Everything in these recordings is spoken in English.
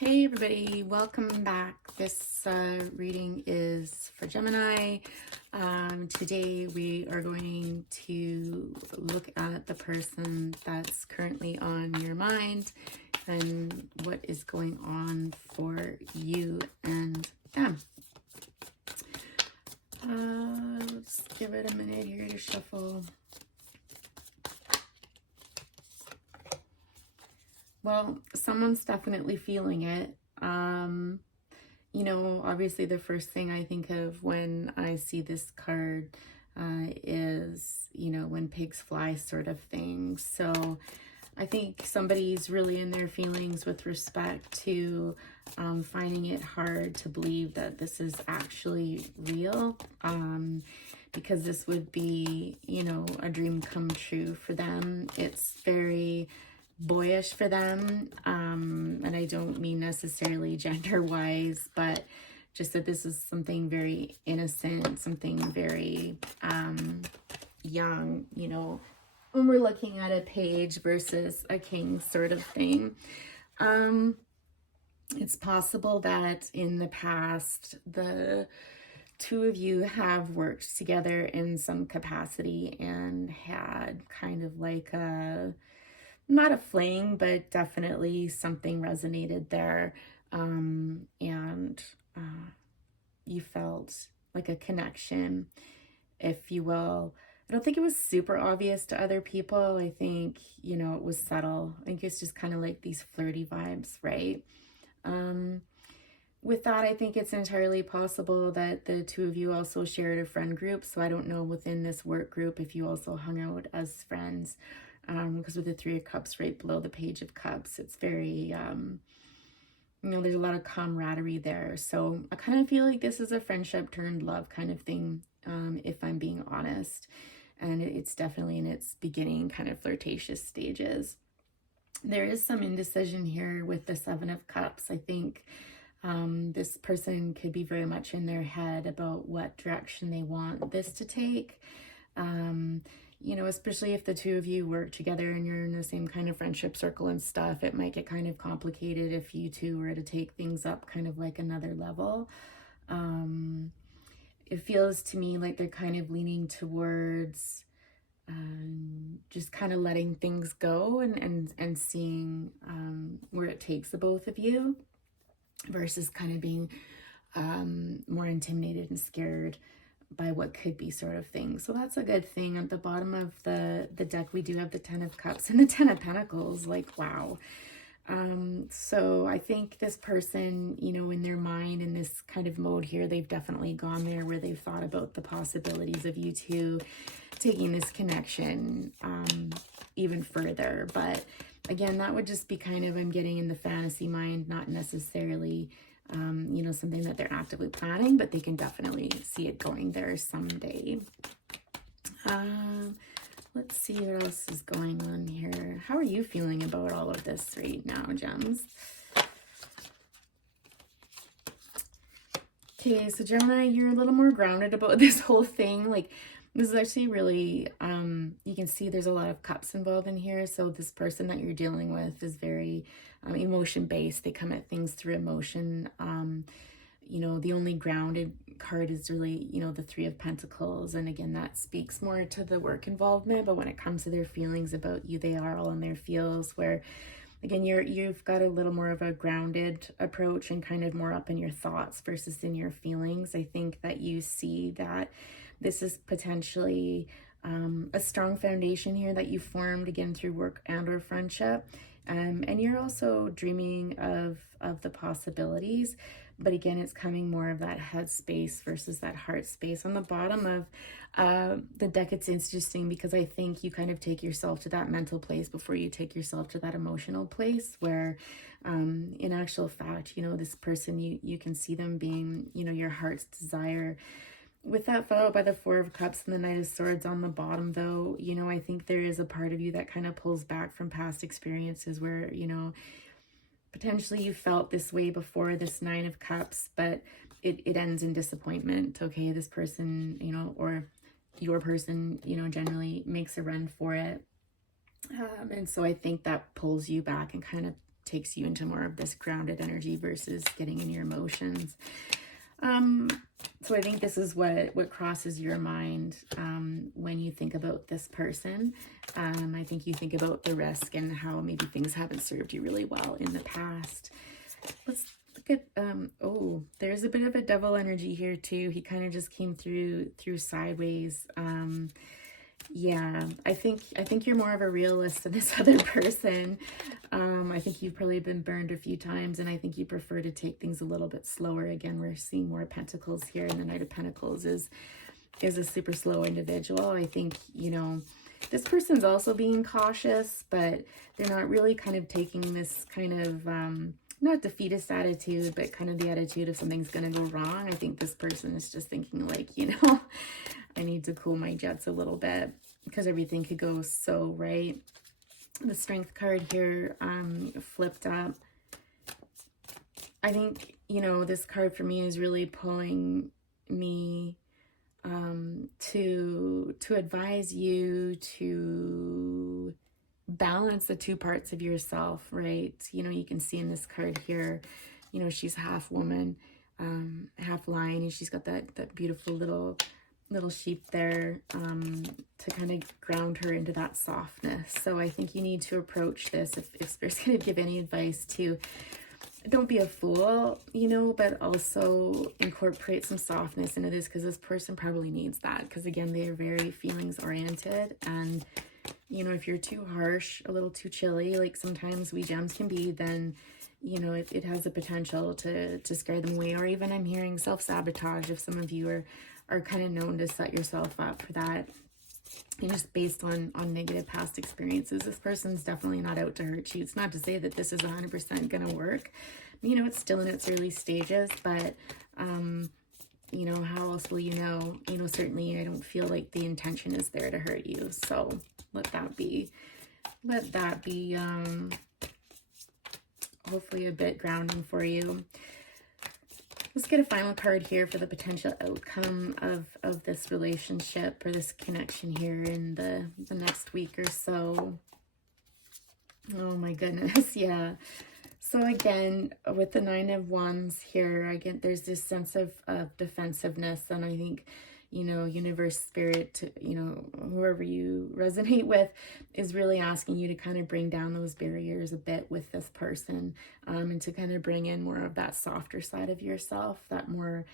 Hey everybody, welcome back. This reading is for Gemini. Today we are going to look at the person that's currently on your mind and what is going on for you and them. Let's give it a minute here to shuffle. Well, someone's definitely feeling it. Obviously the first thing I think of when I see this card is, when pigs fly sort of thing. So I think somebody's really in their feelings with respect to finding it hard to believe that this is actually real, because this would be, a dream come true for them. It's very boyish for them, and I don't mean necessarily gender wise, but just that this is something very innocent, something very young, when we're looking at a page versus a king sort of thing. It's possible that in the past the two of you have worked together in some capacity and had kind of like not a fling, but definitely something resonated there. And you felt like a connection, if you will. I don't think it was super obvious to other people. I think, it was subtle. I think it's just kind of like these flirty vibes, right? With that, I think it's entirely possible that the two of you also shared a friend group. So I don't know within this work group if you also hung out as friends. Because with the Three of Cups right below the Page of Cups, it's very, there's a lot of camaraderie there. So I kind of feel like this is a friendship turned love kind of thing, if I'm being honest. And it's definitely in its beginning kind of flirtatious stages. There is some indecision here with the Seven of Cups. I think this person could be very much in their head about what direction they want this to take. Especially if the two of you work together and you're in the same kind of friendship circle and stuff, it might get kind of complicated if you two were to take things up kind of like another level. It feels to me like they're kind of leaning towards just kind of letting things go and seeing where it takes the both of you versus kind of being more intimidated and scared by what could be sort of thing. So that's a good thing. At the bottom of the deck, we do have the Ten of Cups and the Ten of Pentacles. Like, wow. So I think this person, in their mind, in this kind of mode here, they've definitely gone there where they've thought about the possibilities of you two taking this connection even further. But again, that would just be kind of, I'm getting in the fantasy mind, not necessarily something that they're actively planning, but they can definitely see it going there someday. Let's see what else is going on here. How are you feeling about all of this right now, Gems? Okay, so Gemini, you're a little more grounded about this whole thing. Like, this is actually really, you can see there's a lot of cups involved in here. So this person that you're dealing with is very emotion-based. They come at things through emotion. The only grounded card is really, the Three of Pentacles. And again, that speaks more to the work involvement. But when it comes to their feelings about you, they are all in their feels, where again, you've got a little more of a grounded approach and kind of more up in your thoughts versus in your feelings. I think that you see that this is potentially a strong foundation here that you formed, again, through work and or friendship. And you're also dreaming of the possibilities. But again, it's coming more of that head space versus that heart space. On the bottom of the deck, it's interesting because I think you kind of take yourself to that mental place before you take yourself to that emotional place where in actual fact, this person, you can see them being, your heart's desire. With that followed by the Four of Cups and the Knight of Swords on the bottom, though, I think there is a part of you that kind of pulls back from past experiences where, potentially you felt this way before, this Nine of Cups, but it ends in disappointment. Okay, this person, or your person, generally makes a run for it. And so I think that pulls you back and kind of takes you into more of this grounded energy versus getting in your emotions. So I think this is what crosses your mind when you think about this person. I think you think about the risk and how maybe things haven't served you really well in the past. Let's look at, oh, there's a bit of a devil energy here too. He kind of just came through sideways. Yeah, I think you're more of a realist than this other person. I think you've probably been burned a few times, and I think you prefer to take things a little bit slower. Again, we're seeing more pentacles here, and the Knight of Pentacles is a super slow individual. I think, you know, this person's also being cautious, but they're not really kind of taking this kind of, not defeatist attitude, but kind of the attitude of something's going to go wrong. I think this person is just thinking like, you know, I need to cool my jets a little bit because everything could go so right. The Strength card here flipped up. I think, you know, this card for me is really pulling me to advise you to balance the two parts of yourself, right? You know, you can see in this card here, you know, she's half woman, half lion, and she's got that beautiful little sheep there to kind of ground her into that softness. So I think you need to approach this, if Spirit's going to give any advice, to don't be a fool, you know, but also incorporate some softness into this, because this person probably needs that, because again, they are very feelings oriented. And you know, if you're too harsh, a little too chilly, like sometimes we gems can be, then you know, it has the potential to scare them away. Or even I'm hearing self-sabotage, if some of you are kind of known to set yourself up for that. And just based on negative past experiences, this person's definitely not out to hurt you. It's not to say that this is 100% going to work. You know, it's still in its early stages, but, you know, how else will you know? You know, certainly I don't feel like the intention is there to hurt you. So let that be hopefully a bit grounding for you. Let's get a final card here for the potential outcome of this relationship or this connection here in the next week or so. Oh my goodness, yeah. So again, with the Nine of Wands here, again, there's this sense of defensiveness, and I think, you know, universe, spirit, you know, whoever you resonate with is really asking you to kind of bring down those barriers a bit with this person, and to kind of bring in more of that softer side of yourself, that more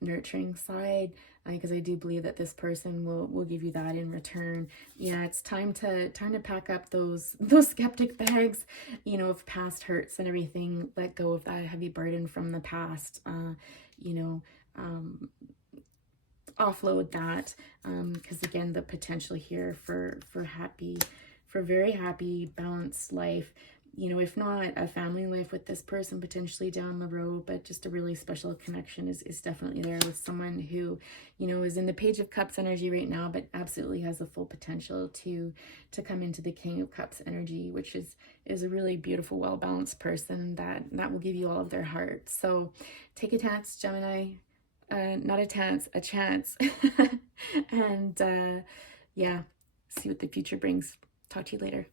nurturing side, because I do believe that this person will give you that in return. Yeah, it's time to pack up those skeptic bags, you know, of past hurts and everything. Let go of that heavy burden from the past. You know, offload that, because again, the potential here for very happy, balanced life, you know, if not a family life with this person potentially down the road, but just a really special connection is definitely there with someone who, you know, is in the Page of Cups energy right now, but absolutely has the full potential to come into the King of Cups energy, which is a really beautiful, well-balanced person that will give you all of their heart. So take a chance, Gemini. Not a chance, a chance. And yeah, see what the future brings. Talk to you later.